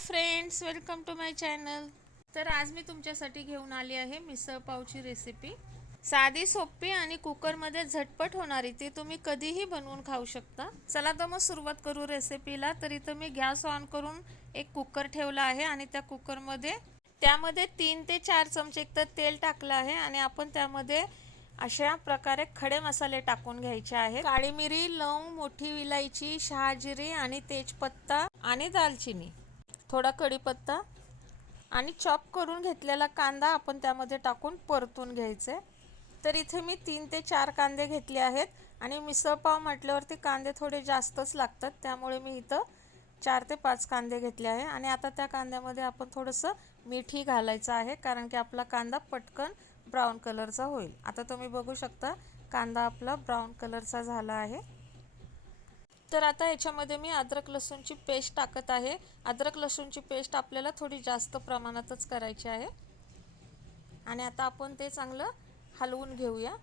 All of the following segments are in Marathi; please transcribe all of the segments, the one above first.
Friends welcome to my channel तर आज मी तुमच्यासाठी घेऊन आली आहे मिसळपावची रेसिपी साधी सोपी आणि कुकरमध्ये झटपट होणारी ती तुम्ही कधीही बनवून खाऊ शकता. चला तर मग सुरुवात करू रेसिपीला तर इथं मी गॅस ऑन करून एक कुकर ठेवला आहे आणि त्या कुकरमध्ये त्यामध्ये तीन ते चार चमचे एक तर तेल टाकलं आहे आणि आपण त्यामध्ये अशा प्रकारे खडे मसाले टाकून घ्यायचे आहे काळी मिरी लवंग मोठी विलायची शहाजिरी आणि तेजपत्ता आणि दालचिनी. थोडा कढीपत्ता आणि चॉप करून घेतलेला कांदा आपण त्यामध्ये टाकून परतून घ्यायचे. तर इथे मी तीन ते चार कांदे घेतले आहेत आणि मिसळपाव म्हटल्यावरती कांदे थोडे जास्तच लागतात त्यामुळे मी इथं चार ते पाच कांदे घेतले आहे. आणि आता त्या कांद्यामध्ये आपण थोडंसं मीठही घालायचं आहे कारण की आपला कांदा पटकन ब्राऊन कलरचा होईल. आता तुम्ही बघू शकता कांदा आपला ब्राऊन कलरचा झाला आहे. तर आता याच्यामध्ये मी अद्रक लसूणची पेस्ट टाकत आहे. अद्रक लसूणची पेस्ट आपल्याला थोडी जास्त प्रमाणातच करायची आहे. आणि आता आपण ते चांगलं हलवून घेऊया.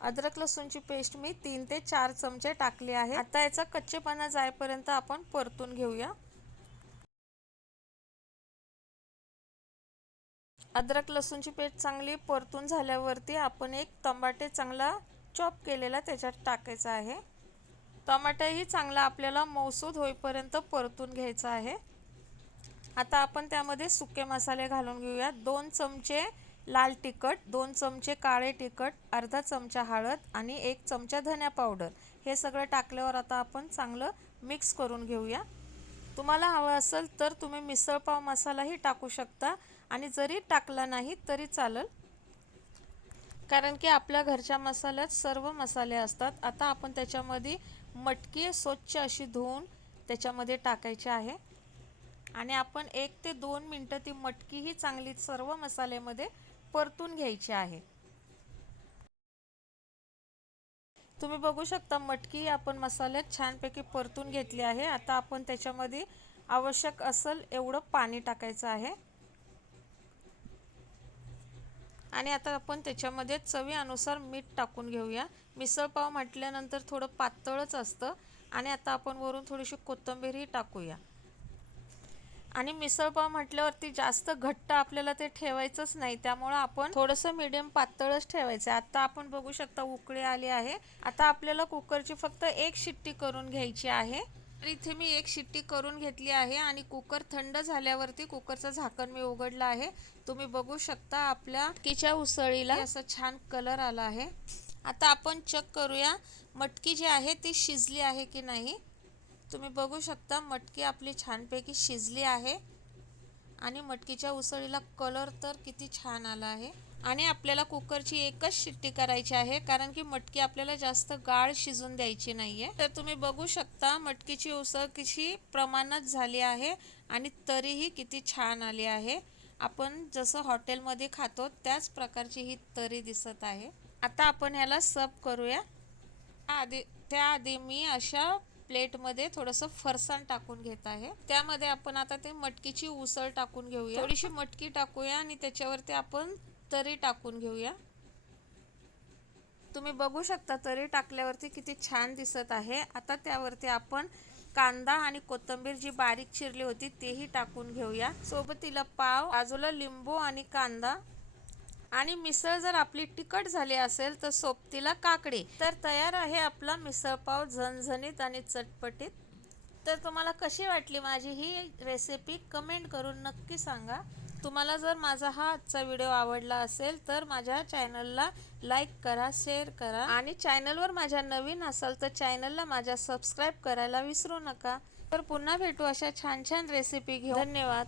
अद्रक लसूणची पेस्ट मी तीन ते चार चमचे टाकले आहे. आता याचा कच्चेपणा जायपर्यंत आपण परतून घेऊया. अद्रक लसूणची पेस्ट चांगली परतून झाल्यावरती आपण एक टमाटे चांगला चॉप केलेला त्याच्यात टाकायचा आहे. टमाटाही चांगला आपल्याला मौसूद होईपर्यंत परतून घ्यायचा आहे. आता आपण त्यामध्ये सुके मसाले घालून घेऊया दोन चमचे लाल तिखट दोन चमचे काळे तिखट अर्धा चमचा हळद आणि एक चमचा धन्या पावडर. हे सगळं टाकल्यावर आता आपण चांगलं मिक्स करून घेऊया. तुम्हाला हवं असेल तर तुम्ही मिसळपाव मसालाही टाकू शकता आणि जरी टाकला नाही तरी चालेल. कारण की आपल्या घरच्या मसाल्यात सर्व मसाले असतात. आता आपण त्याच्यामध्ये मटकी स्वच्छ अशी धुवून त्याच्यामध्ये टाकायची आहे. आणि आपण एक ते दोन मिनटं ती मटकी ही चांगली सर्व मसाल्यामध्ये परतून घ्यायची आहे. तुम्ही बघू शकता मटकी आपण मसाल्यात छानपैकी परतून घेतली आहे. आता आपण त्याच्यामध्ये आवश्यक असेल एवढं पाणी टाकायचं आहे. आणि आता आपण त्याच्यामध्ये चवीनुसार मीठ टाकून घेऊया. मिसळपाव म्हटल्यानंतर थोडं पातळच असतं. आणि आता आपण वरून थोडीशी कोथिंबीरही टाकूया. आणि मिसळपाव म्हटल्यावरती जास्त घट्ट आपल्याला ते ठेवायचंच नाही. त्यामुळं आपण थोडंसं मिडियम पातळच ठेवायचं आता आपण बघू शकता उकळी आली आहे. आता आपल्याला कुकरची फक्त एक शिट्टी करून घ्यायची आहे. तर इथे मी एक शिट्टी करून घेतली आहे आणि कुकर थंड झाल्यावरती कुकरचं झाकण मी उघडलं आहे. तुम्ही बघू शकता आपल्या मटकीच्या उसळीला असं छान कलर आला आहे. आता आपण चेक करूया मटकी जी आहे ती शिजली आहे की नाही. तुम्ही बघू शकता मटकी आपली छानपैकी शिजली आहे. आणि मटकीच्या उसळीला कलर तर किती छान आला आहे. आणि आपल्याला कुकरची एकच शिट्टी करायची आहे कारण की मटकी आपल्याला जास्त गाळ शिजून द्यायची नाहीये. तर तुम्ही बघू शकता मटकीची उसळ किती प्रमाणात झाली आहे आणि तरीही किती छान आली आहे. आपण जसं हॉटेलमध्ये खातो त्याच प्रकारची ही तरी दिसत आहे. आता आपण ह्याला सर्व करूया. आधी त्याआधी मी अशा प्लेटमध्ये थोडंसं फरसाण टाकून घेत आहे. त्यामध्ये आपण आता ते मटकीची उसळ टाकून घेऊया. थोडीशी मटकी टाकूया आणि त्याच्यावरती आपण तरी टाकून घेऊया. तुम्ही बघू शकता तरी टाकल्यावरती किती छान दिसत आहे. आता त्यावरती आपण कांदा आणि कोथिंबीर जी बारीक चिरली होती तेही टाकून घेऊया. सोबतीला पाव बाजूला लिंबू आणि कांदा. आणि मिसळ जर आपली तिखट झाली असेल तर सोबतीला काकडी. तर तयार आहे आपला मिसळपाव झणझणीत आणि चटपटीत. तर तुम्हाला कशी वाटली माझी ही रेसिपी कमेंट करून नक्की सांगा. तुम्हाला जर माझा हा आजचा व्हिडिओ आवडला असेल तर माझ्या चॅनलला लाईक करा शेअर करा. आणि चॅनलवर माझ्या नवीन असाल तर चॅनलला माझ्या सबस्क्राईब करायला विसरू नका. तर पुन्हा भेटू अशा छान छान रेसिपी घेऊन. धन्यवाद.